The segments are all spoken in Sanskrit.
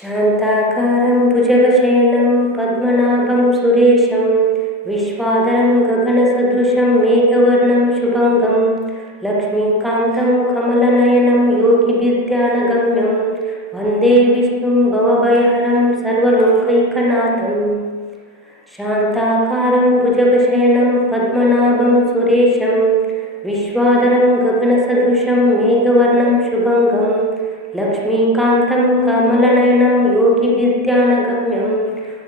शान्ताकारं भुजगशयनं पद्मनाभं सुरेशं विश्वाधारं गगनसदृशं मेघवर्णं शुभंगं लक्ष्मीकान्तं कमलनयनं योगिविद्यानगम्यं वन्दे विष्णुं भवभयहरं सर्वलोकैकनाथं। शान्ताकारं भुजगशयनं पद्मनाभं सुरेशं विश्वाधारं गगनसदृशं मेघवर्णं शुभंगं लक्ष्मीकान्तं कमलनयनं योगिविद्यानगम्यं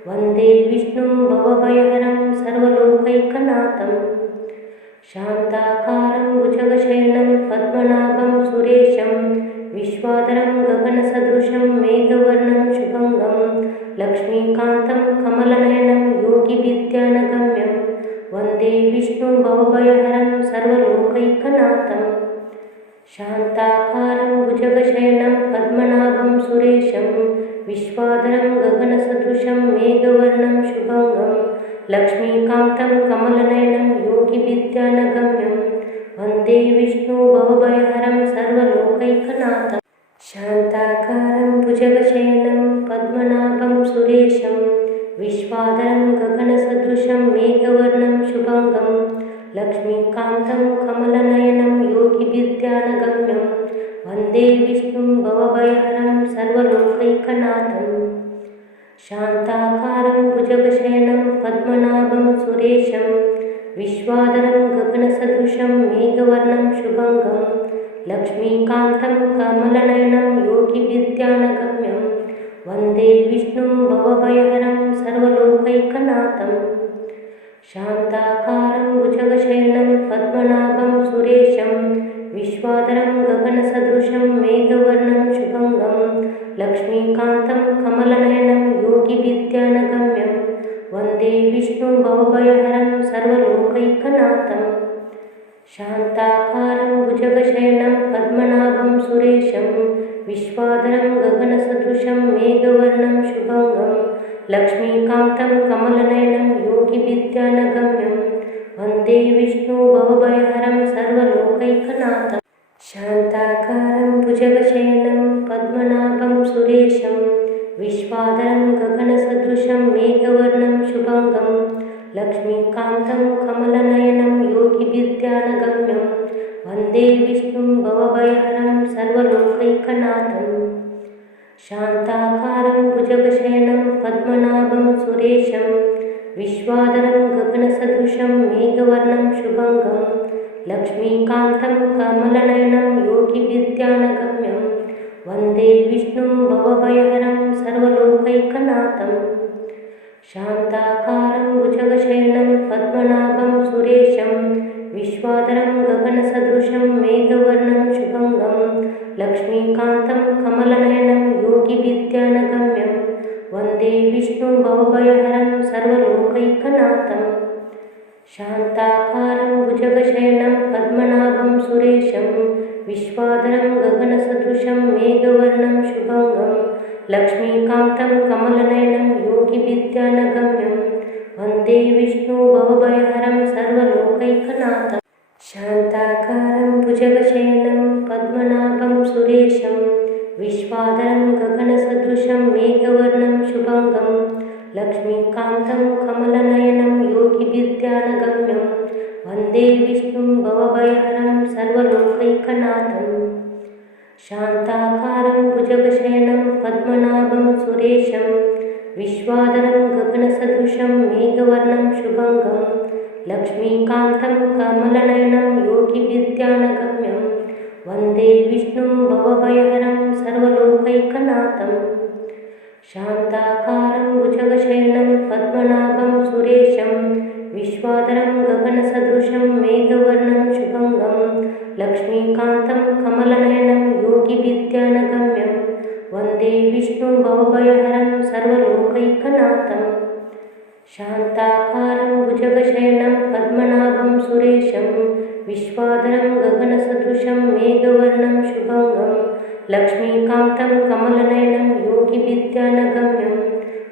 वन्दे विष्णुं भवभयहरं सर्वलोकैकनाथं। शान्ताकारं भुजगशयनं पद्मनाभं सुरेशं विश्वाधारं गगनसदृशं मेघवर्णं शुभंगं लक्ष्मीकान्तं कमलनयनं योगिविद्यानगम्यं वन्दे विष्णुं भवभयहरं सर्वलोकैकनाथं। शान्ताकारं भुजगशयनं पद्मनाभं सुरेशं विश्वाधारं गगनसदृशं मेघवर्णं शुभंगं लक्ष्मीकान्तं कमलनयनं योगिविद्यानगम्यं वन्दे विष्णुं भवभयहरं सर्वलोकैकनाथं। शान्ताकारं भुजगशयनं पद्मनाभं सुरेशं विश्वाधारं गगनसदृशं मेघवर्णं शुभंगं लक्ष्मीकान्तं कमलनयनं योगिविद्यानगम्यं वन्दे विष्णुं भवभयहरं सर्वलोकैकनाथं। शान्ताकारं भुजगशयनं पद्मनाभं सुरेशं विश्वाधारं गगनसदृशं मेघवर्णं शुभंगं लक्ष्मीकान्तं कमलनयनं योगिविद्यानगम्यं वन्दे विष्णुं भवभयहरं सर्वलोकैकनाथं। शान्ताकारं भुजगशयनं पद्मनाभं सुरेशं विश्वाधारं गगनसदृशं मेघवर्णं शुभंगं लक्ष्मीकान्तं कमलनयनं योगिविद्यानगम्यं वन्दे विष्णुं भवभयहरं सर्वलोकैकनाथं। शान्ताकारं भुजगशयनं पद्मनाभं सुरेशं विश्वाधारं गगनसदृशं मेघवर्णं शुभंगं लक्ष्मीकान्तं कमलनयनं योगिविद्यानगम्यं वन्दे विष्णुं भवभयहरं सर्वलोकैकनाथं। शान्ताकारं भुजगशयनं पद्मनाभं सुरेशं विश्वाधारं गगनसदृशं मेघवर्णं शुभंगं लक्ष्मीकान्तं कमलनयनं योगिविद्यानगम्यं वन्दे विष्णुं भवभयहरं सर्वलोकैकनाथं। शान्ताकारं भुजगशयनं पद्मनाभं सुरेशं विश्वाधारं गगनसदृशं मेघवर्णं शुभंगं लक्ष्मीकान्तं कमलनयनं योगिविद्यानगम्यं वन्दे विष्णुं भवभयहरं सर्वलोकैकनाथं। शान्ताकारं भुजगशयनं पद्मनाभं सुरेशं विश्वाधारं गगनसदृशं मेघवर्णं शुभंगं लक्ष्मीकान्तं कमलनयनं योगिविद्यानगम्यं वन्दे विष्णुं भवभयहरं सर्वलोकैकनाथं। शान्ताकारं भुजगशयनं पद्मनाभं सुरेशं विश्वाधारं गगनसदृशं मेघवर्णं शुभंगं लक्ष्मीकान्तं कमलनयनं योगिविद्यानगम्यं वन्दे विष्णुं भवभयहरं सर्वलोकैकनाथं। शान्ताकारं भुजगशयनं पद्मनाभं सुरेशं विश्वाधारं गगनसदृशं मेघवर्णं शुभंगं लक्ष्मीकान्तं कमलनयनं योगिविद्यानगम्यं वन्दे विष्णुं भवभयहरं सर्वलोकैकनाथं। शान्ताकारं भुजगशयनं पद्मनाभं सुरेशं विश्वाधारं गगनसदृशं मेघवर्णं शुभंगं लक्ष्मीकान्तं कमलनयनं योगिविद्यानगम्यं वन्दे विष्णुं भवभयहरं सर्वलोकैकनाथं। शान्ताकारं भुजगशयनं पद्मनाभं सुरेशं विश्वाधारं गगनसदृशं मेघवर्णं शुभंगं लक्ष्मीकान्तं कमलनयनं योगिविद्यानगम्यं वन्दे विष्णुं भवभयहरं सर्वलोकैकनाथं। शान्ताकारं भुजगशयनं पद्मनाभं सुरेशं विश्वाधारं गगनसदृशं मेघवर्णं शुभंगं लक्ष्मीकान्तं कमलनयनं योगिविद्यानगम्यं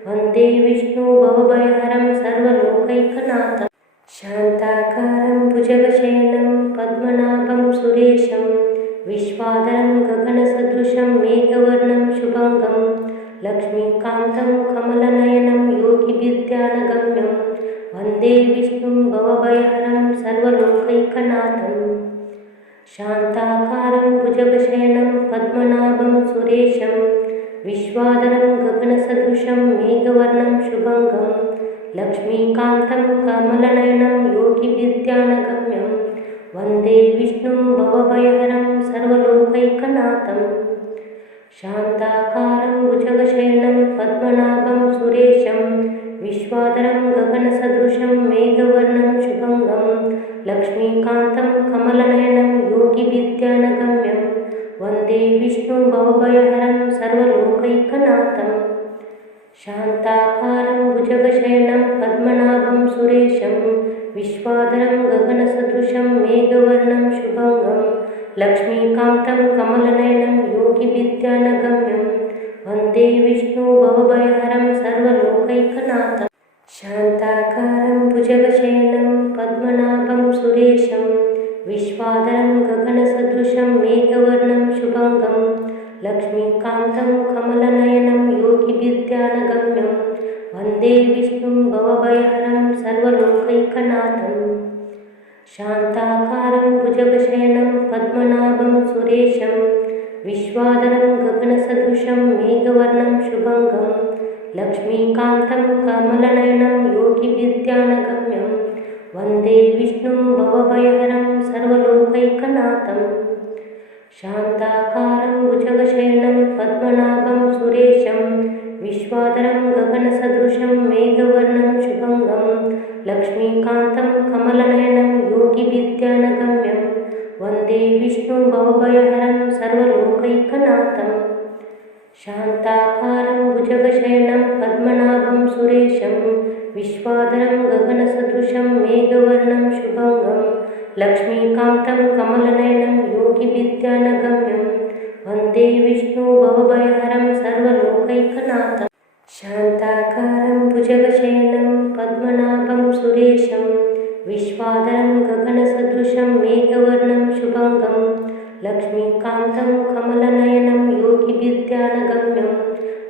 वन्दे विष्णुं भवभयहरं सर्वलोकैकनाथं। शान्ताकारं भुजगशयनं पद्मनाभं सुरेशं विश्वाधारं गगनसदृशं मेघवर्णं शुभंगं लक्ष्मीकान्तं कमलनयनं योगिविद्यानगम्यं वन्दे विष्णुं भवभयहरं सर्वलोकैकनाथं। शान्ताकारं भुजगशयनं पद्मनाभं सुरेशं विश्वाधरं गगनसदृशं मेघवर्णं शुभङ्गं लक्ष्मीकान्तं कमलनयनं योगिविद्यानगम्यं वन्दे विष्णुं भवभयहरं सर्वलोकैकनाथं। शान्ताकारं भुजगशयनं पद्मनाभं सुरेशं विश्वाधरं गगनसदृशं मेघवर्णं शुभङ्गं लक्ष्मीकान्तं कमलनयनं योगिविद्यानगम्यं वन्दे विष्णुं भवभयहरं सर्वलोकैकनाथं। शान्ताकारं भुजगशयनं पद्मनाभं सुरेशं विश्वाधरं गगनसदृशं मेघवर्णं शुभङ्गं लक्ष्मीकान्तं कमलनयनं योगिविद्यानगम्यं वन्दे विष्णुं भवभयहरं सर्वलोकैकनाथं। शान्ताकारं भुजगशयनं पद्मनाभं सुरेशं विश्वाधरं गगनसदृशं मेघवर्णं शुभङ्गं लक्ष्मीकान्तं कमलनयनं योगिविद्यानगम्यं वन्दे विष्णुं भवभयहरं सर्वलोकैकनाथं। शान्ताकारं भुजगशयनं पद्मनाभं सुरेशं विश्वाधरं गगनसदृशं मेघवर्णं शुभङ्गं लक्ष्मीकान्तं कमलनयनं योगिविद्यानगम्यं वन्दे विष्णुं भवभयहरं सर्वलोकैकनाथं। शान्ताकारं भुजगशयनं पद्मनाभं सुरेशं विश्वाधरं गगनसदृशं मेघवर्णं शुभङ्गं लक्ष्मीकान्तं कमलनयनं योगिविद्यानगम्यं वन्दे विष्णुं भवभयहरं सर्वलोकैकनाथं। शान्ताकारं भुजगशयनं पद्मनाभं सुरेशं विश्वाधरं गगनसदृशं मेघवर्णं शुभङ्गं लक्ष्मीकान्तं कमलनयनं योगिविद्यानगम्यं वन्दे विष्णुं भवभयहरं सर्वलोकैकनाथं। शान्ताकारं भुजगशयनं पद्मनाभं सुरेशं विश्वाधरं गगनसदृशं मेघवर्णं शुभङ्गं लक्ष्मीकान्तं कमलनयनं योगिविद्यानगम्यं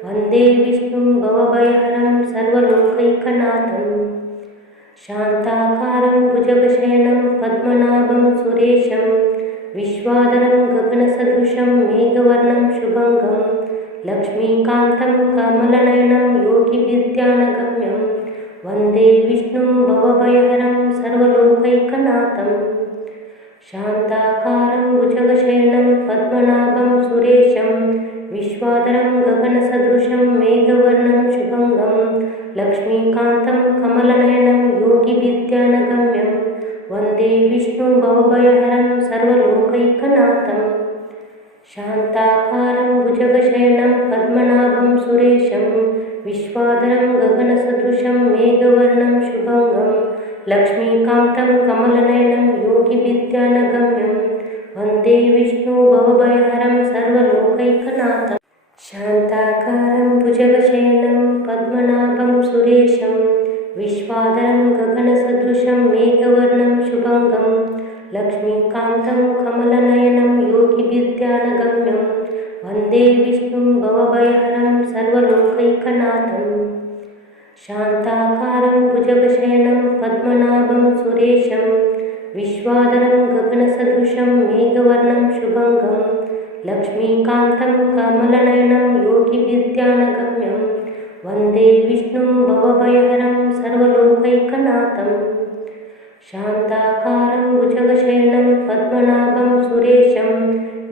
वन्दे विष्णुं भवभयहरं सर्वलोकैकनाथं। शान्ताकारं भुजगशयनं पद्मनाभं सुरेशं विश्वाधरं गगनसदृशं मेघवर्णं शुभङ्गं लक्ष्मीकान्तं कमलनयनं योगिविद्यानगम्यं वन्दे विष्णुं भवभयहरं सर्वलोकैकनाथं। शान्ताकारं भुजगशयनं पद्मनाभं सुरेशं विश्वाधरं गगनसदृशं मेघवर्णं शुभङ्गं लक्ष्मीकान्तं कमलनयनं योगिविद्यानगम्यं वन्दे विष्णुं भवभयहरं सर्वलोकैकनाथं। शान्ताकारं भुजगशयनं पद्मनाभं सुरेशं विश्वाधरं गगनसदृशं मेघवर्णं शुभङ्गं लक्ष्मीकान्तं कमलनयनं योगिविद्यानगम्यं वन्दे विष्णुं भवभयहरं सर्वलोकैकनाथं। शान्ताकारं भुजगशयनं पद्मनाभं सुरेशं विश्वाधरं गगनसदृशं मेघवर्णं शुभङ्गं लक्ष्मीकान्तं कमलनयनं योगिविद्यानगम्यं वन्दे विष्णुं भवभयहरं सर्वलोकैकनाथं। शान्ताकारं भुजगशयनं पद्मनाभं सुरेशं विश्वाधरं गगनसदृशं मेघवर्णं शुभङ्गं लक्ष्मीकान्तं कमलनयनं योगिविद्यानगम्यं वन्दे विष्णुं भवभयहरं सर्वलोकैकनाथं। शान्ताकारं भुजगशयनं पद्मनाभं सुरेशं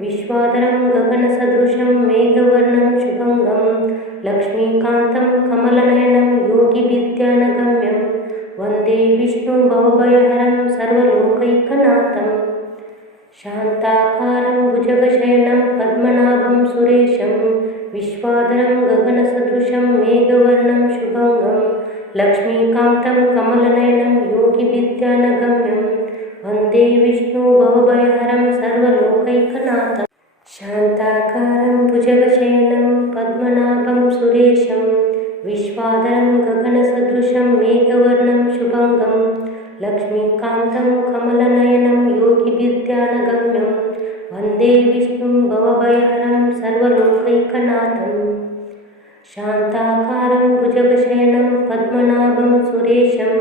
विश्वाधरं गगनसदृशं मेघवर्णं शुभङ्गं लक्ष्मीकान्तं कमलनयनं योगिविद्यानगम्यं वन्दे विष्णुं भवभयहरं सर्वलोकैकनाथं। शान्ताकारं भुजगशयनं पद्मनाभं सुरेशं विश्वाधरं गगनसदृशं मेघवर्णं शुभङ्गं लक्ष्मीकान्तं कमलनयनं योगिविद्यानगम्यं वन्दे विष्णुं भवभयहरं सर्वलोकैकनाथं। शान्ताकारं भुजगशयनं पद्मनाभं सुरेशं विश्वाधरं गगनसदृशं मेघवर्णं शुभङ्गं लक्ष्मीकान्तं कमलनयनं योगिविद्यानगम्यं वन्दे विष्णुं भवभयहरं सर्वलोकैकनाथं। शान्ताकारं भुजगशयनं पद्मनाभं सुरेशं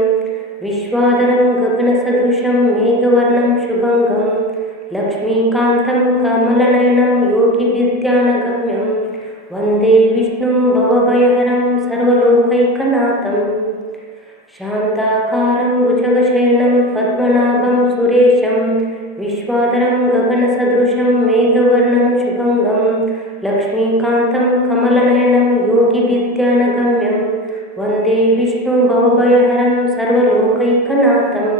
विश्वाधरं गगनसदृशं मेघवर्णं शुभङ्गं लक्ष्मीकान्तं कमलनयनं योगिविद्यानगम्यं वन्दे विष्णुं भवभयहरं सर्वलोकैकनाथम्। शान्ताकारं भुजगशयनं पद्मनाभं सुरेशं विश्वाधरं गगनसदृशं मेघवर्णं शुभङ्गं लक्ष्मीकान्तं कमलनयनं योगिविद्यानगम्यं वन्दे विष्णुं भवभयहरं सर्वलोकैकनाथम्।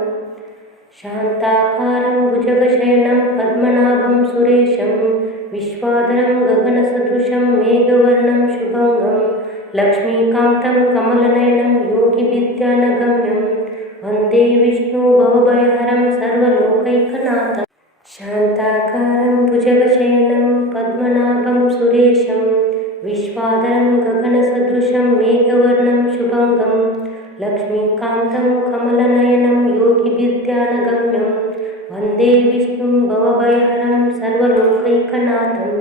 शान्ताकारं भुजगशयनं पद्मनाभं सुरेशं विश्वाधरं गगनसदृशं मेघवर्णं शुभङ्गं लक्ष्मीकान्तं कमलनयनं योगिविद्यानगम्यं वन्दे विष्णुं भवभयहरं सर्वलोकैकनाथम्। शान्ताकारं भुजगशयनं पद्मनाभं सुरेशं विश्वाधरं गगनसदृशं मेघवर्णं शुभङ्गं लक्ष्मीकान्तं कमलनयनं योगिविद्यानगम्यं वन्दे विष्णुं भवभयहरं सर्वलोकैकनाथम्।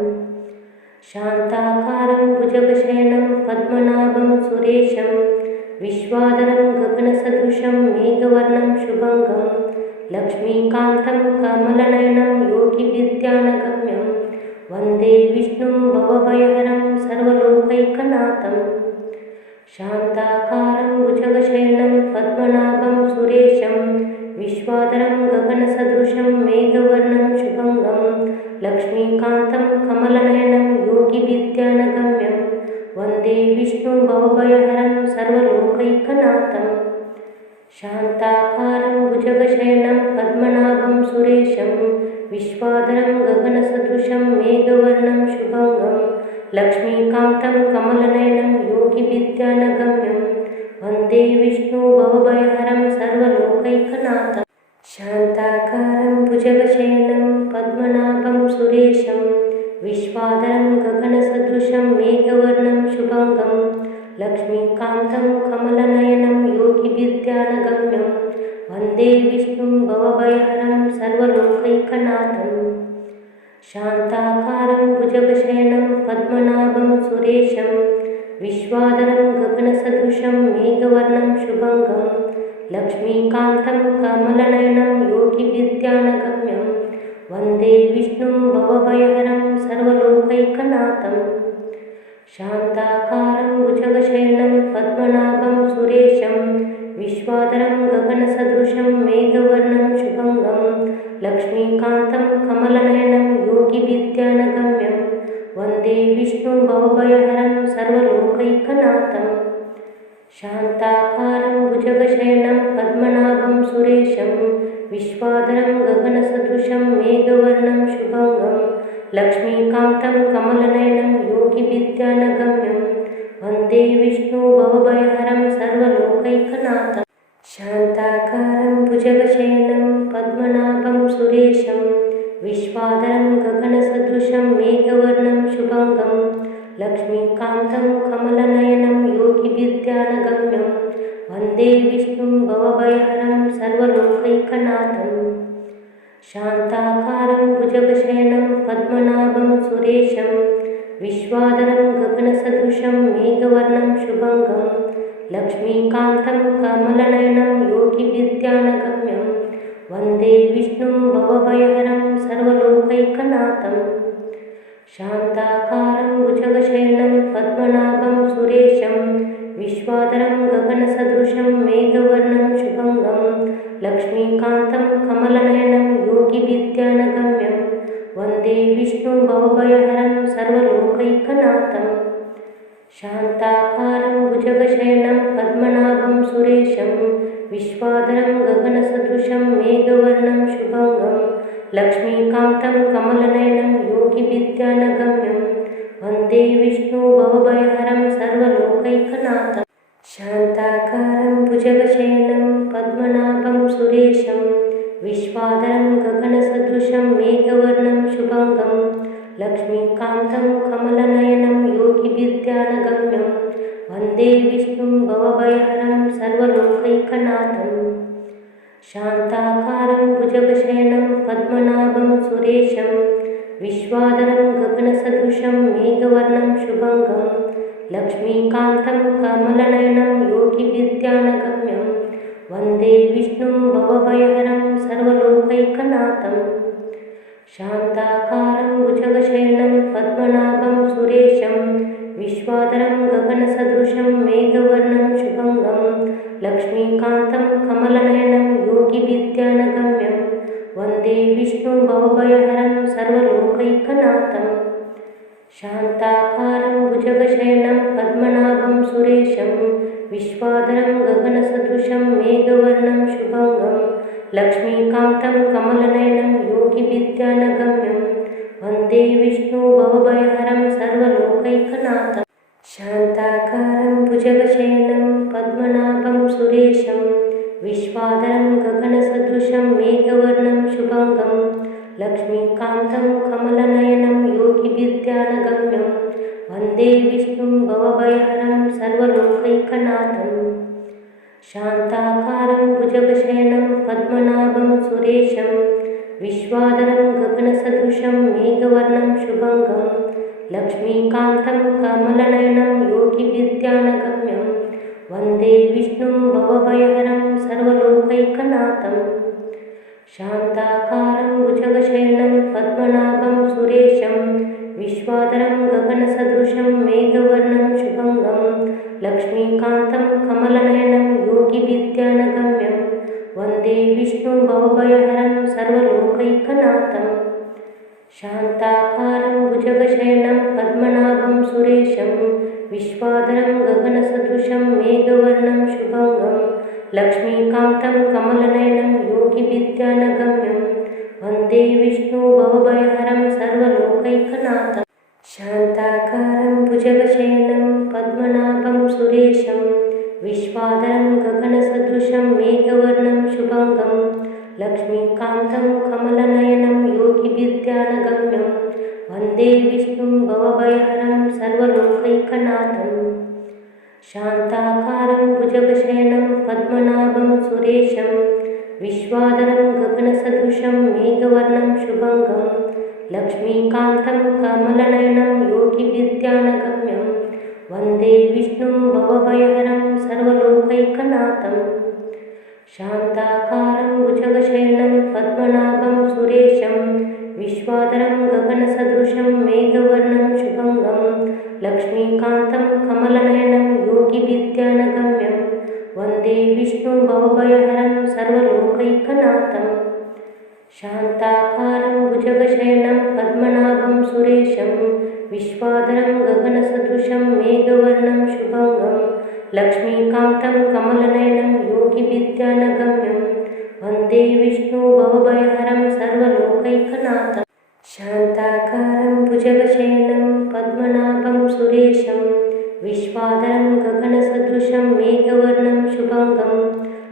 शान्ताकारं भुजगशयनं पद्मनाभं सुरेशं विश्वाधरं गगनसदृशं मेघवर्णं शुभङ्गं लक्ष्मीकान्तं कमलनयनं योगिविद्यानगम्यं वन्दे विष्णुं भवभयहरं सर्वलोकैकनाथम्। शान्ताकारं भुजगशयनं पद्मनाभं सुरेशं विश्वाधरं गगनसदृशं मेघवर्णं शुभङ्गं लक्ष्मीकान्तं कमलनयनं योगिविद्यानगम्यं वन्दे विष्णुं भवभयहरं सर्वलोकैकनाथम्। शान्ताकारं भुजगशयनं पद्मनाभं सुरेशं विश्वाधरं गगनसदृशं मेघवर्णं शुभङ्गं लक्ष्मीकान्तं कमलनयनं योगिविद्यानगम्यं वन्दे विष्णुं भवभयहरं सर्वलोकैकनाथम्। शान्ताकारं भुजगशयनं पद्मनाभं सुरेशं विश्वाधरं गगनसदृशं मेघवर्णं शुभङ्गं लक्ष्मीकान्तं कमलनयनं योगिविद्यानगम्यं वन्दे विष्णुं भवभयहरं सर्वलोकैकनाथम्। शान्ताकारं भुजगशयनं पद्मनाभं सुरेशं विश्वाधरं गगनसदृशं मेघवर्णं शुभङ्गं लक्ष्मीकान्तं कमलनयनं योगिविद्यानगम्यं वन्दे विष्णुं भवभयहरं सर्वलोकैकनाथम्। शान्ताकारं भुजगशयनं पद्मनाभं सुरेशं विश्वाधरं गगनसदृशं मेघवर्णं शुभङ्गं लक्ष्मीकान्तं कमलनयनं योगिविद्यानगम्यं वन्दे विष्णुं भवभयहरं सर्वलोकैकनाथम्। शान्ताकारं भुजगशयनं पद्मनाभं सुरेशं विश्वाधरं गगनसदृशं मेघवर्णं शुभङ्गं लक्ष्मीकान्तं कमलनयनं योगिविद्यानगम्यं वन्दे विष्णुं भवभयहरं सर्वलोकैकनाथम्। शान्ताकारं भुजगशयनं पद्मनाभं सुरेशं विश्वाधरं गगनसदृशं मेघवर्णं शुभङ्गं लक्ष्मीकान्तं कमलनयनं योगिविद्यानगम्यं वन्दे विष्णुं भवभयहरं सर्वलोकैकनाथम्। शान्ताकारं भुजगशयनं पद्मनाभं सुरेशं विश्वाधरं गगनसदृशं मेघवर्णं शुभङ्गं लक्ष्मीकान्तं कमलनयनं योगिविद्यानगम्यं वन्दे विष्णुं भवभयहरं सर्वलोकैकनाथम्। शान्ताकारं भुजगशयनं पद्मनाभं सुरेशं विश्वाधरं गगनसदृशं मेघवर्णं शुभङ्गं लक्ष्मीकान्तं कमलनयनं योगिविद्यानगम्यं वन्दे विष्णुं भवभयहरं सर्वलोकैकनाथम्। शान्ताकारं भुजगशयनं पद्मनाभं सुरेशं विश्वाधरं गगनसदृशं मेघवर्णं शुभङ्गं लक्ष्मीकान्तं कमलनयनं योगिविद्यानगम्यं वन्दे विष्णुं भवभयहरं सर्वलोकैकनाथम्। शान्ताकारं भुजगशयनं पद्मनाभं सुरेशं विश्वाधरं गगनसदृशं मेघवर्णं शुभङ्गं लक्ष्मीकान्तं कमलनयनं योगिविद्यानगम्यं वन्दे विष्णुं भवभयहरं सर्वलोकैकनाथम्। शान्ताकारं भुजगशयनं पद्मनाभं सुरेशं विश्वाधरं गगनसदृशं मेघवर्णं शुभङ्गं लक्ष्मीकान्तं कमलनयनं योगिविद्यानगम्यं वन्दे विष्णुं भवभयहरं सर्वलोकैकनाथं। शान्ताकारं भुजगशयनं पद्मनाभं सुरेशं विश्वाधरं गगनसदृशं मेघवर्णं शुभङ्गं लक्ष्मीकान्तं कमलनयनं योगिविद्यानगम्यं वन्दे विष्णुं भवभयहरं सर्वलोकैकनाथं। शान्ताकारं भुजगशयनं पद्मनाभं सुरेशं विश्वाधरं गगनसदृशं मेघवर्णं शुभङ्गं लक्ष्मीकान्तं कमलनयनं योगिविद्यानगम्यं वन्दे विष्णुं भवभयहरं सर्वलोकैकनाथं। शान्ताकारं भुजगशयनं पद्मनाभं सुरेशं विश्वाधरं गगनसदृशं मेघवर्णं शुभङ्गं लक्ष्मीकान्तं कमलनयनं योगिविद्यानगम्यं वन्दे विष्णुं भवभयहरं सर्वलोकैकनाथं। शान्ताकारं भुजगशयनं पद्मनाभं सुरेशं विश्वाधरं गगनसदृशं मेघवर्णं शुभङ्गं लक्ष्मीकान्तं कमलनयनं योगिविद्यानगम्यं वन्दे विष्णुं भवभयहरं सर्वलोकैकनाथं। शान्ताकारं भुजगशयनं पद्मनाभं सुरेशं विश्वाधरं गगनसदृशं मेघवर्णं शुभङ्गं लक्ष्मीकान्तं कमलनयनं योगिविद्यानगम्यं वन्दे विष्णुं भवभयहरं सर्वलोकैकनाथं। शान्ताकारं भुजगशयनं पद्मनाभं सुरेशं विश्वाधरं गगनसदृशं मेघवर्णं शुभङ्गं लक्ष्मीकान्तं कमलनयनं योगिविद्यानगम्यं वन्दे विष्णुं भवभयहरं सर्वलोकैकनाथं। शान्ताकारं भुजगशयनं पद्मनाभं सुरेशं विश्वाधरं गगनसदृशं मेघवर्णं शुभङ्गं लक्ष्मीकान्तं कमलनयनं योगिविद्यानगम्यं वन्दे विष्णुं भवभयहरं सर्वलोकैकनाथं। शान्ताकारं भुजगशयनं पद्मनाभं सुरेशं विश्वाधरं गगनसदृशं मेघवर्णं शुभङ्गं लक्ष्मीकान्तं कमलनयनं योगिविद्यानगम्यं वन्दे विष्णुं भवभयहरं सर्वलोकैकनाथं। शान्ताकारं भुजगशयनं पद्मनाभं सुरेशं विश्वाधरं गगनसदृशं मेघवर्णं शुभङ्गं लक्ष्मीकान्तं कमलनयनं योगिविद्यानगम्यं वन्दे विष्णुं भवभयहरं सर्वलोकैकनाथं। शान्ताकारं भुजगशयनं पद्मनाभं सुरेशं विश्वाधरं गगनसदृशं मेघवर्णं शुभङ्गं लक्ष्मीकान्तं कमलनयनं योगिविद्यानगम्यं वन्दे विष्णुं भवभयहरं सर्वलोकैकनाथं। शान्ताकारं भुजगशयनं पद्मनाभं सुरेशं विश्वाधरं गगनसदृशं मेघवर्णं शुभङ्गं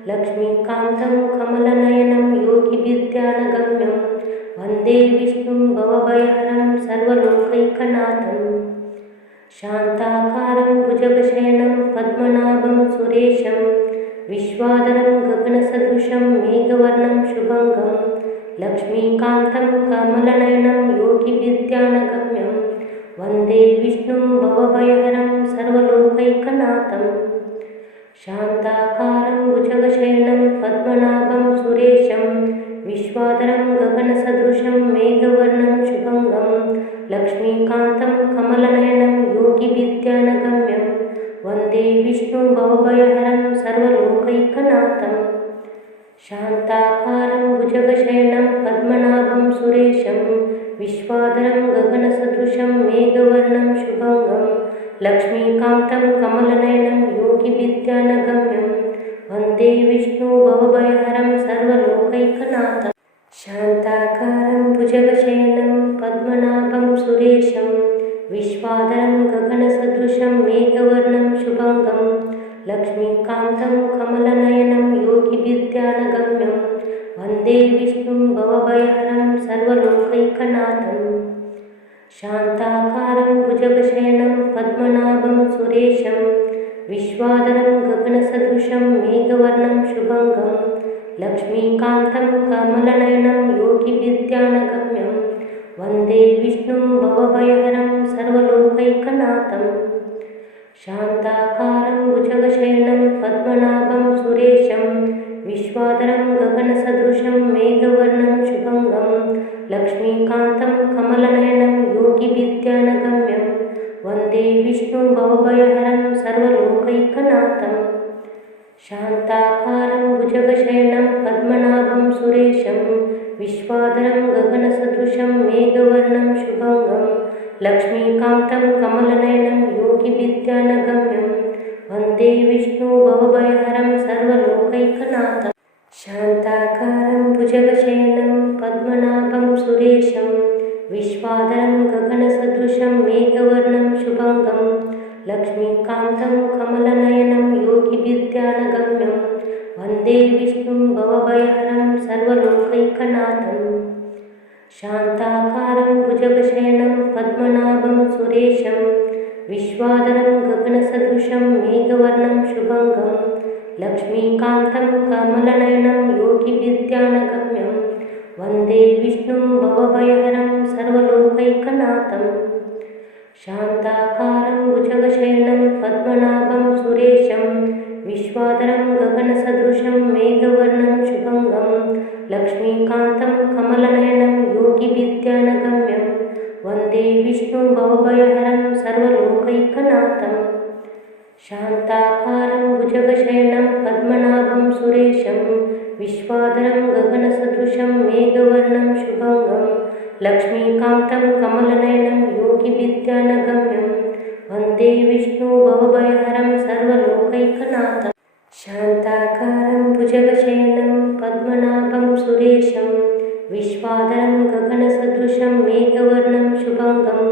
लक्ष्मीकान्तं कमलनयनं योगिविद्यानगम्यं वन्दे विष्णुं भवभयहरं सर्वलोकैकनाथं। शान्ताकारं भुजगशयनं पद्मनाभं सुरेशं विश्वाधरं गगनसदृशं मेघवर्णं शुभङ्गं लक्ष्मीकान्तं कमलनयनं योगिविद्यानगम्यं वन्दे विष्णुं भवभयहरं सर्वलोकैकनाथं। शान्ताकारं भुजगशयनं पद्मनाभं सुरेशं विश्वाधरं गगनसदृशं मेघवर्णं शुभङ्गं लक्ष्मीकान्तं कमलनयनं योगिविद्यानगम्यं वन्दे विष्णुं भवभयहरं सर्वलोकैकनाथं। शान्ताकारं भुजगशयनं पद्मनाभं सुरेशं विश्वाधरं गगनसदृशं मेघवर्णं शुभङ्गं लक्ष्मीकान्तं कमलनयनं योगिविद्यानगम्यं वन्दे विष्णुं भवभयहरं सर्वलोकैकनाथं। शान्ताकारं भुजगशयनं पद्मनाभं सुरेशं विश्वाधरं गगनसदृशं मेघवर्णं शुभङ्गं लक्ष्मीकान्तं कमलनयनं योगिविद्यानगम्यं वन्दे विष्णुं भवभयहरं सर्वलोकैकनाथं। शान्ताकारं भुजगशयनं पद्मनाभं सुरेशं विश्वाधरं गगनसदृशं मेघवर्णं शुभङ्गं लक्ष्मीकान्तं कमलनयनं योगिविद्यानगम्यं वन्दे विष्णुं भवभयहरं सर्वलोकैकनाथं। शान्ताकारं भुजगशयनं पद्मनाभं सुरेशं विश्वाधरं गगनसदृशं मेघवर्णं शुभङ्गं लक्ष्मीकान्तं कमलनयनं योगिविद्यानगम्यं वन्दे विष्णुभवभयहरं सर्वलोकैकनाथम्। शान्ताकारं भुजगशयनं पद्मनाभं सुरेशं विश्वाधरं गगनसदृशं मेघवर्णं शुभङ्गं लक्ष्मीकान्तं कमलनयनं योगिविद्यानगम्यं वन्दे विष्णुभवभयहरं सर्वलोकैकनाथम्। शान्ताकारं भुजगशयनं पद्मनाभं सुरेशं विश्वाधरं गगनसदृशं मेघवर्णं शुभङ्गं लक्ष्मीकान्तं कमलनयनं योगिविद्यानगम्यं वन्दे विष्णुं भवभयहरं सर्वलोकैकनाथम्। शान्ताकारं भुजगशयनं पद्मनाभं सुरेशं विश्वाधरं गगनसदृशं मेघवर्णं शुभङ्गं लक्ष्मीकान्तं कमलनयनं योगिविद्यानगम्यं वन्दे विष्णुं भवभयहरं सर्वलोकैकनाथम्। शान्ताकारं भुजगशयनं पद्मनाभं सुरेशं विश्वाधरं गगनसदृशं मेघवर्णं शुभङ्गं लक्ष्मीकान्तं कमलनयनं योगिविद्यानगम्यं वन्दे विष्णुं भवभयहरं सर्वलोकैकनाथम्। शान्ताकारं भुजगशयनं पद्मनाभं सुरेशं विश्वाधरं गगनसदृशं मेघवर्णं शुभङ्गं लक्ष्मीकान्तं कमलनयनं योगिविद्यानगम्यं वन्दे विष्णुं भवभयहरं सर्वलोकैकनाथम्। शान्ताकारं भुजगशयनं पद्मनाभं सुरेशं विश्वाधरं गगनसदृशं मेघवर्णं शुभङ्गं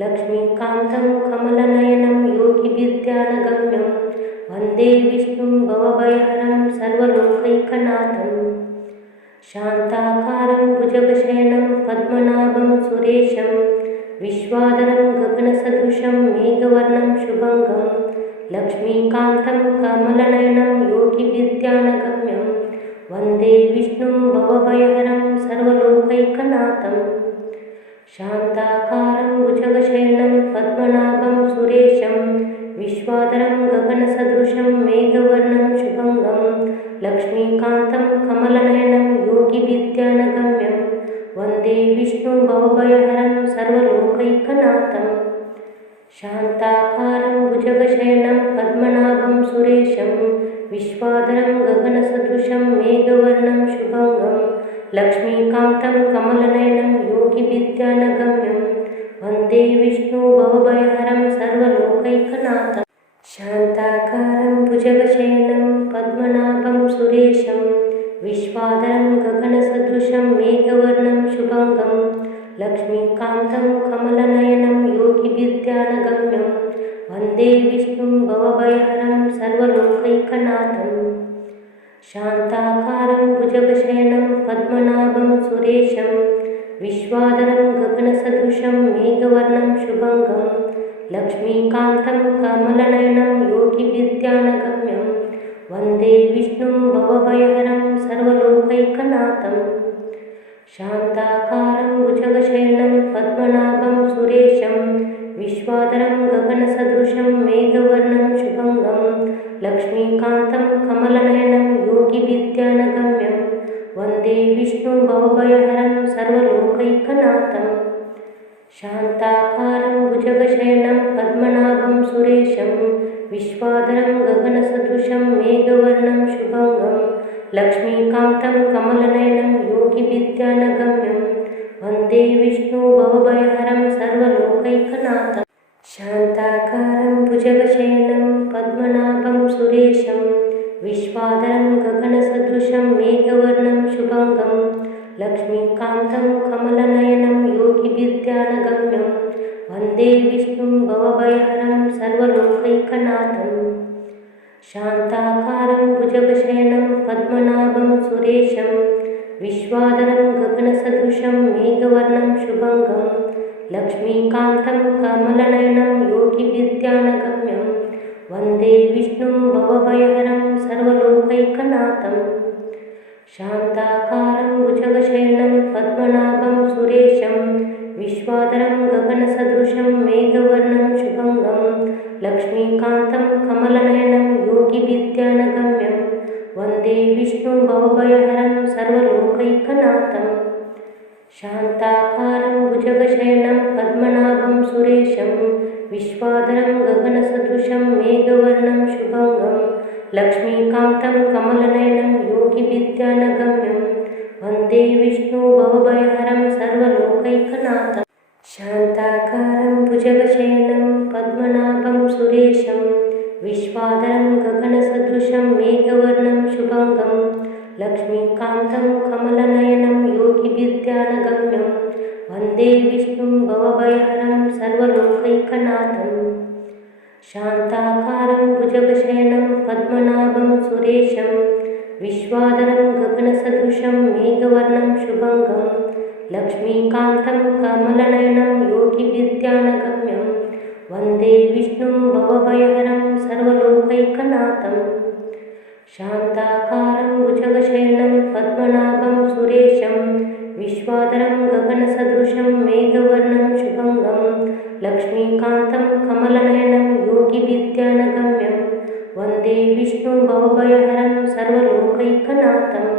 लक्ष्मीकान्तं कमलनयनं योगिविद्यानगम्यं वन्दे विष्णुं भवभयहरं सर्वलोकैकनाथम्। शान्ताकारं भुजगशयनं पद्मनाभं सुरेशं विश्वाधरं गगनसदृशं मेघवर्णं शुभङ्गं लक्ष्मीकान्तं कमलनयनं योगिविद्यानगम्यं वन्दे विष्णुं भवभयहरं सर्वलोकैकनाथम्। शान्ताकारं भुजगशयनं पद्मनाभं सुरेशं विश्वाधरं गगनसदृशं मेघवर्णं शुभङ्गं लक्ष्मीकान्तं कमलनयनं योगिविद्यानगम्यं वन्दे विष्णुं भवभयहरं सर्वलोकैकनाथम्। शान्ताकारं भुजगशयनं पद्मनाभं सुरेशं विश्वाधरं गगनसदृशं मेघवर्णं शुभङ्गं लक्ष्मीकान्तं कमलनयनं योगिविद्यानगम्यं वन्दे विष्णुं भवभयहरं सर्वलोकैकनाथम्। शान्ताकारं भुजगशयनं पद्मनाभं सुरेशं विश्वाधरं गगनसदृशं मेघवर्णं शुभङ्गं लक्ष्मीकान्तं कमलनयनं योगिविद्यानगम्यं वन्दे विष्णुं भवभयहरं सर्वलोकैकनाथम्। शान्ताकारं भुजगशयनं पद्मनाभं सुरेशं विश्वाधरं गगनसदृशं मेघवर्णं शुभङ्गं लक्ष्मीकान्तं कमलनयनं योगिविद्यानगम्यं वन्दे विष्णुं भवभयहरं सर्वलोकैकनाथम्। शान्ताकारं भुजगशयनं पद्मनाभं सुरेशं विश्वाधरं गगनसदृशं मेघवर्णं शुभङ्गं लक्ष्मीकान्तं कमलनयनं योगिविद्यानगम्यं वन्दे विष्णुं भवभयहरं सर्वलोकैकनाथम्। शान्ताकारं भुजगशयनं पद्मनाभं सुरेशं विश्वाधरं गगनसदृशं मेघवर्णं शुभङ्गं लक्ष्मीकान्तं कमलनयनं योगिविद्यानगम्यं वन्दे विष्णुं भवभयहरं सर्वलोकैकनाथम्। शान्ताकारं भुजगशयनं पद्मनाभं सुरेशं विश्वाधरं गगनसदृशं मेघवर्णं शुभङ्गं लक्ष्मीकान्तं कमलनयनं योगिविद्यानगम्यं वन्दे विष्णुं भवभयहरं सर्वलोकैकनाथम्। शान्ताकारं भुजगशयनं पद्मनाभं सुरेशं विश्वाधरं गगनसदृशं मेघवर्णं शुभङ्गं लक्ष्मीकान्तं कमलनयनं योगिविद्यानगम्यं वन्दे विष्णुं भवभयहरं सर्वलोकैकनाथम्। शान्ताकारं भुजगशयनं पद्मनाभं सुरेशं विश्वाधरं गगनसदृशं मेघवर्णं शुभङ्गं लक्ष्मीकान्तं कमलनयनं योगिविद्यानगम्यं वन्दे विष्णुं भवभयहरं सर्वलोकैकनाथं। शान्ताकारं भुजगशयनं पद्मनाभं सुरेशं विश्वाधरं गगनसदृशं मेघवर्णं शुभङ्गं लक्ष्मीकान्तं कमलनयनं योगिविद्यानगम्यं वन्दे विष्णुं भवभयहरं सर्वलोकैकनाथम्। शान्ताकारं भुजगशयनं पद्मनाभं सुरेशं विश्वाधरं गगनसदृशं मेघवर्णं शुभङ्गं लक्ष्मीकान्तं कमलनयनं योगिविद्यानगम्यं वन्दे विष्णुं भवभयहरं सर्वलोकैकनाथम्। शान्ताकारं भुजगशयनं पद्मनाभं सुरेशं विश्वाधरं गगनसदृशं मेघवर्णं शुभङ्गं लक्ष्मीकान्तं कमलनयनं योगिविद्यानगम्यं वन्दे विष्णुं भवभयहरं सर्वलोकैकनाथम्। शान्ताकारं भुजगशयनं पद्मनाभं सुरेशं विश्वाधरं गगनसदृशं मेघवर्णं शुभङ्गं लक्ष्मीकान्तं कमलनयनं योगिविद्यानगम्यं वन्दे विष्णुं भवभयहरं सर्वलोकैकनाथम्।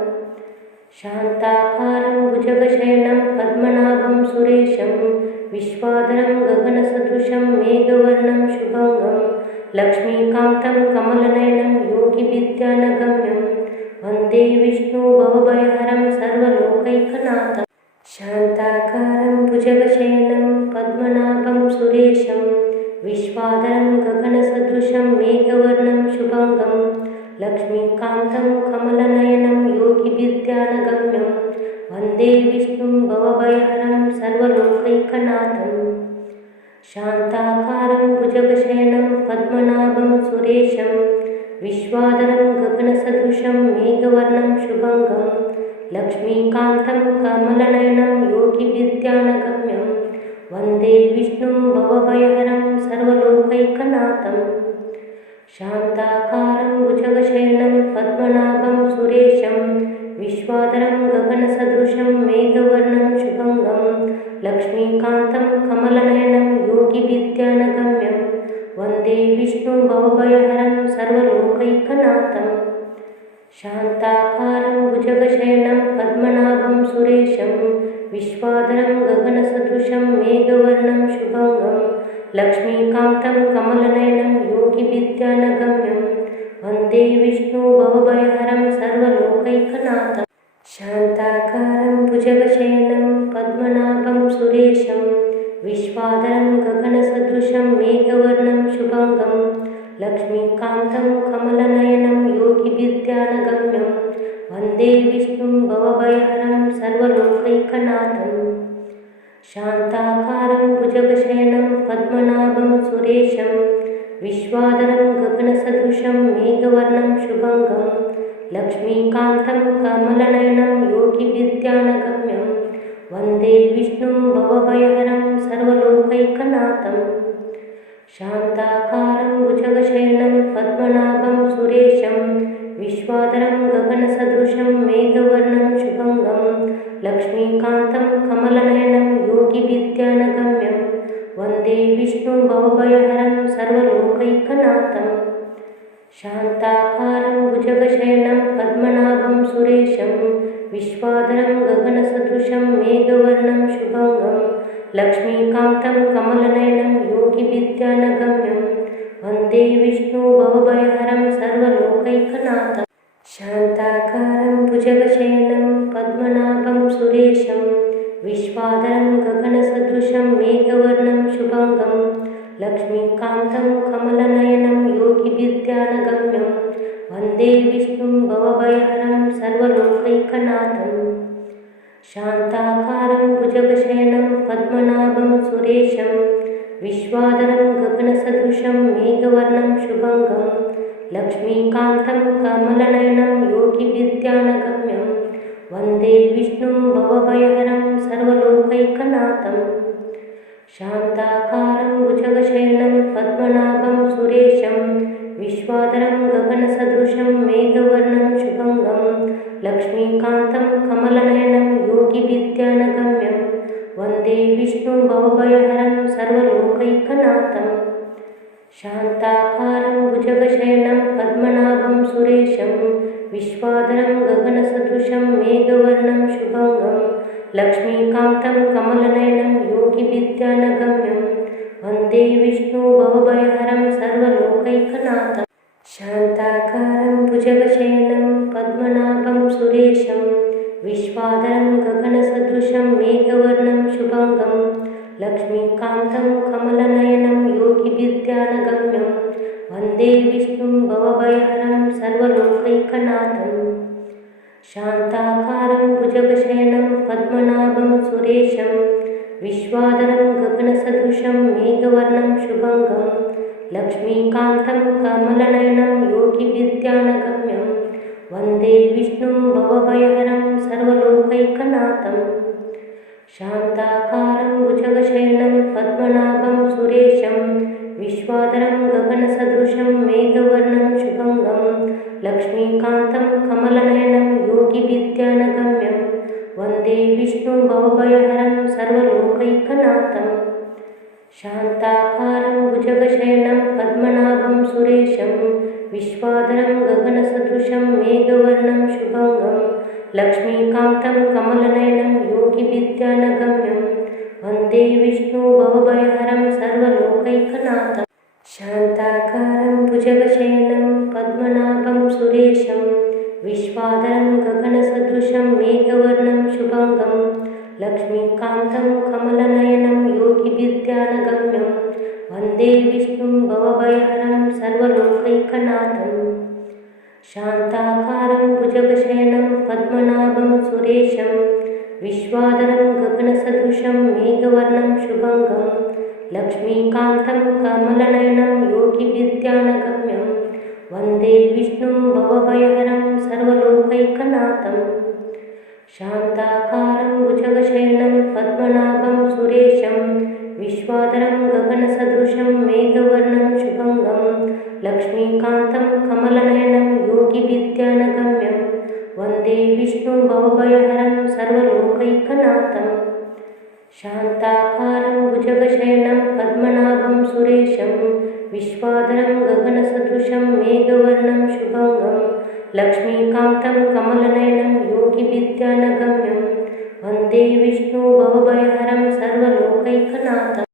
शान्ताकारं भुजगशयनं पद्मनाभं सुरेशं विश्वाधरं गगनसदृशं मेघवर्णं शुभङ्गं लक्ष्मीकान्तं कमलनयनं योगिविद्यानगम्यं वन्दे विष्णुं भवभयहरं सर्वलोकैकनाथम्। शान्ताकारं भुजगशयनं पद्मनाभं सुरेशं विश्वाधरं गगनसदृशं मेघवर्णं शुभङ्गं लक्ष्मीकान्तं कमलनयनं योगिविद्यानगम्यं वन्दे विष्णुं भवभयहरं सर्वलोकैकनाथम्। शान्ताकारं भुजगशयनं पद्मनाभं सुरेशं विश्वाधरं गगनसदृशं मेघवर्णं शुभङ्गं लक्ष्मीकान्तं कमलनयनं योगिविद्यानगम्यं वन्दे विष्णुं भवभयहरं सर्वलोकैकनाथम्। शान्ताकारं भुजगशयनं पद्मनाभं सुरेशं विश्वाधरं गगनसदृशं मेघवर्णं शुभङ्गं लक्ष्मीकान्तं कमलनयनं योगिविद्यानगम्यं वन्दे विष्णुं भवभयहरं सर्वलोकैकनाथम्। शान्ताकारं भुजगशयनं पद्मनाभं सुरेशं विश्वाधरं गगनसदृशं मेघवर्णं शुभङ्गं लक्ष्मीकान्तं कमलनयनं योगिविद्यानगम्यं वन्दे विष्णुं भवभयहरं सर्वलोकैकनाथम्। शान्ताकारं भुजगशयनं पद्मनाभं सुरेशं विश्वाधरं गगनसदृशं मेघवर्णं शुभङ्गं लक्ष्मीकान्तं कमलनयनं योगिविद्यानगम्यं वन्दे विष्णुं भवभयहरं सर्वलोकैकनाथम्। शान्ताकारं भुजगशयनं पद्मनाभं सुरेशं विश्वाधरं गगनसदृशं मेघवर्णं शुभङ्गं लक्ष्मीकान्तं कमलनयनं योगिविद्यानगम्यं वन्दे विष्णुं भवभयहरं सर्वलोकैकनाथम्। शान्ताकारं भुजगशयनं पद्मनाभं सुरेशं विश्वाधरं गगनसदृशं मेघवर्णं शुभङ्गं लक्ष्मीकान्तं कमलनयनं योगिविद्यानगम्यं वन्दे विष्णुं भवभयहरं सर्वलोकैकनाथम्। शान्ताकारं भुजगशयनं पद्मनाभं सुरेशं विश्वाधरं गगनसदृशं मेघवर्णं शुभङ्गं लक्ष्मीकान्तं कमलनयनं योगिविद्यानगम्यं वन्दे विष्णुं भवभयहरं सर्वलोकैकनाथम्। शान्ताकारं भुजगशयनं पद्मनाभं सुरेशं विश्वाधरं गगनसदृशं मेघवर्णं शुभङ्गं लक्ष्मीकान्तं कमलनयनं योगिविद्यानगम्यं वन्दे विष्णुं भवभयहरं सर्वलोकैकनाथम्। शान्ताकारं भुजगशयनं पद्मनाभं सुरेशं विश्वाधरं गगनसदृशं मेघवर्णं शुभङ्गं लक्ष्मीकान्तं कमलनयनं योगिविद्यानगम्यं वन्दे विष्णुं भवभयहरं सर्वलोकैकनाथम्। शान्ताकारं भुजगशयनं पद्मनाभं सुरेशं विश्वाधरं गगनसदृशं मेघवर्णं शुभङ्गं लक्ष्मीकान्तं कमलनयनं योगिविद्यानगम्यं वन्दे विष्णुं भवभयहरं सर्वलोकैकनाथम्। शान्ताकारं भुजगशयनं पद्मनाभं सुरेशं विश्वाधारं गगनसदृशं मेघवर्णं शुभङ्गं लक्ष्मीकान्तं कमलनयनं योगिविद्यानगम्यं वन्दे विष्णु भवभयहरं सर्वलोकैकनाथम्। शान्ताकारं भुजगशयनं पद्मनाभं सुरेशं विश्वाधारं गगनसदृशं मेघवर्णं शुभङ्गं लक्ष्मीकान्तं कमलनयनं योगिविद्यानगम्यं वन्दे विष्णुं भवभयहरं सर्वलोकैकनाथम्। शान्ताकारं भुजगशयनं पद्मनाभं सुरेशं विश्वाधारं गगनसदृशं मेघवर्णं शुभङ्गं लक्ष्मीकान्तं कमलनयनं योगिविद्यानगम्यं वन्दे विष्णुं भवभयहरं सर्वलोकैकनाथम्। शान्ताकारं भुजगशयनं पद्मनाभं सुरेशं विश्वाधारं गगनसदृशं मेघवर्णं शुभङ्गं लक्ष्मीकान्तं कमलनयनं योगिविद्यानगम्यं वन्दे विष्णुं भवभयहरं सर्वलोकैकनाथम्। शान्ताकारं भुजगशयनं पद्मनाभं सुरेशं विश्वाधारं गगनसदृशं मेघवर्णं शुभङ्गं लक्ष्मीकान्तं कमलनयनं योगिविद्यानगम्यं वन्दे विष्णुं भवभयहरं सर्वलोकैकनाथम्। शान्ताकारं भुजगशयनं पद्मनाभं सुरेशं विश्वाधारं गगनसदृशं मेघवर्णं शुभङ्गं लक्ष्मीकान्तं कमलनयनं योगिविद्यानगम्यं वन्दे विष्णुं भवभयहरं सर्वलोकैकनाथम्। शान्ताकारं भुजगशयनं पद्मनाभं सुरेशं विश्वाधारं गगनसदृशं मेघवर्णं शुभङ्गं लक्ष्मीकान्तं कमलनयनं योगिविद्यानगम्यं वन्दे विष्णुं भवभयहरं सर्वलोकैकनाथम्। शान्ताकारं भुजगशयनं पद्मनाभं सुरेशं विश्वाधारं गगनसदृशं मेघवर्णं शुभङ्गं लक्ष्मीकान्तं कमलनयनं योगिविद्यानगम्यं वन्दे विष्णुं भवभयहरं सर्वलोकैकनाथम्। शान्ताकारं भुजगशयनं पद्मनाभं सुरेशं विश्वाधारं गगनसदृशं मेघवर्णं शुभङ्गं लक्ष्मीकान्तं कमलनयनं योगिविद्यानगम्यं वन्दे विष्णुं भवभयहरं सर्वलोकैकनाथम्।